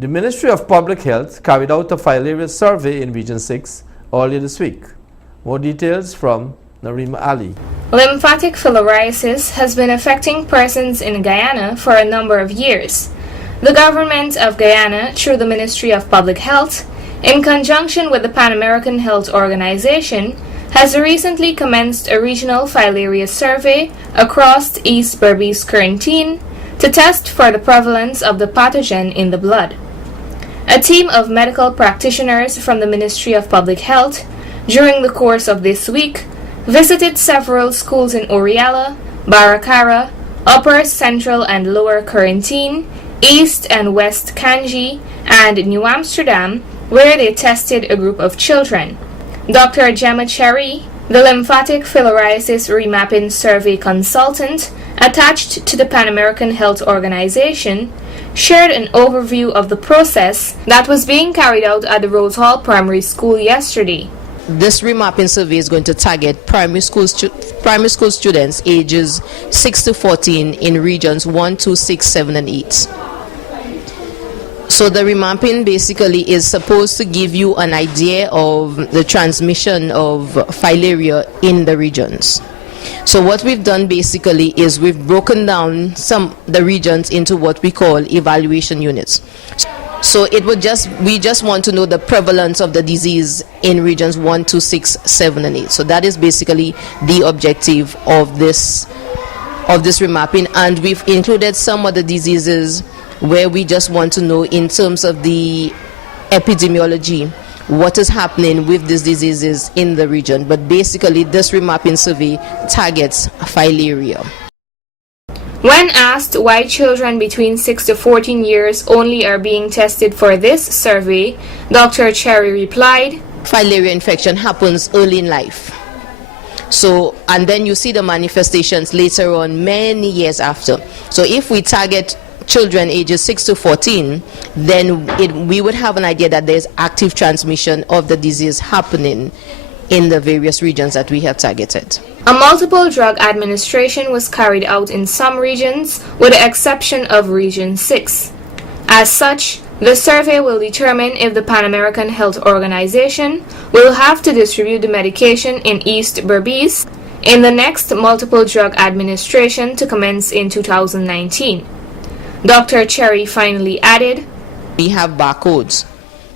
The Ministry of Public Health carried out a Filaria survey in Region 6 earlier this week. More details from Narima Ali. Lymphatic filariasis has been affecting persons in Guyana for a number of years. The government of Guyana, through the Ministry of Public Health, in conjunction with the Pan American Health Organization, has recently commenced a regional filaria survey across East Berbice quarantine to test for the prevalence of the pathogen in the blood. A team of medical practitioners from the Ministry of Public Health, during the course of this week, visited several schools in Oriala, Baracara, Upper, Central and Lower Quarantine, East and West Kanji, and New Amsterdam, where they tested a group of children. Dr. Gemma Cherry, the lymphatic filariasis remapping survey consultant attached to the Pan American Health Organization, shared an overview of the process that was being carried out at the Rose Hall Primary School yesterday. This remapping survey is going to target primary school students ages 6 to 14 in regions 1, 2, 6, 7, and 8. So the remapping basically is supposed to give you an idea of the transmission of filaria in the regions. So what we've done basically is we've broken down the regions into what we call evaluation units. So we just want to know the prevalence of the disease in regions 1, 2, 6, 7, and 8. So that is basically the objective of this remapping, and we've included some of the diseases where we just want to know in terms of the epidemiology what is happening with these diseases in the region. But basically this remapping survey targets filaria. When asked why children between 6 to 14 years only are being tested for this survey, Dr. Cherry replied, "Filaria infection happens early in life. So, and then you see the manifestations later on, many years after. So if we target children ages 6 to 14, then we would have an idea that there's active transmission of the disease happening in the various regions that we have targeted." A multiple drug administration was carried out in some regions, with the exception of Region 6. As such, the survey will determine if the Pan American Health Organization will have to distribute the medication in East Berbice in the next multiple drug administration to commence in 2019. Dr. Cherry finally added, "We have barcodes.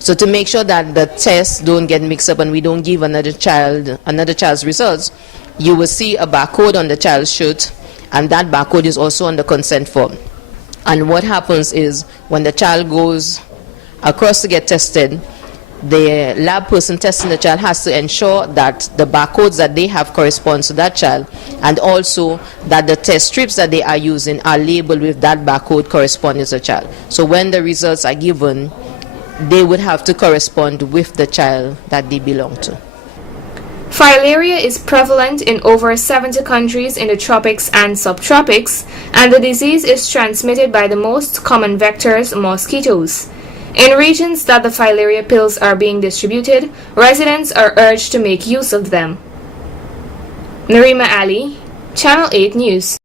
So to make sure that the tests don't get mixed up and we don't give another child's results, you will see a barcode on the child's shirt, and that barcode is also on the consent form. And what happens is when the child goes across to get tested, the lab person testing the child has to ensure that the barcodes that they have corresponds to that child, and also that the test strips that they are using are labeled with that barcode corresponding to the child. So when the results are given, they would have to correspond with the child that they belong to. Filaria is prevalent in over 70 countries in the tropics and subtropics, and the disease is transmitted by the most common vectors, mosquitoes. In regions that the filaria pills are being distributed, residents are urged to make use of them. Narima Ali, Channel 8 News.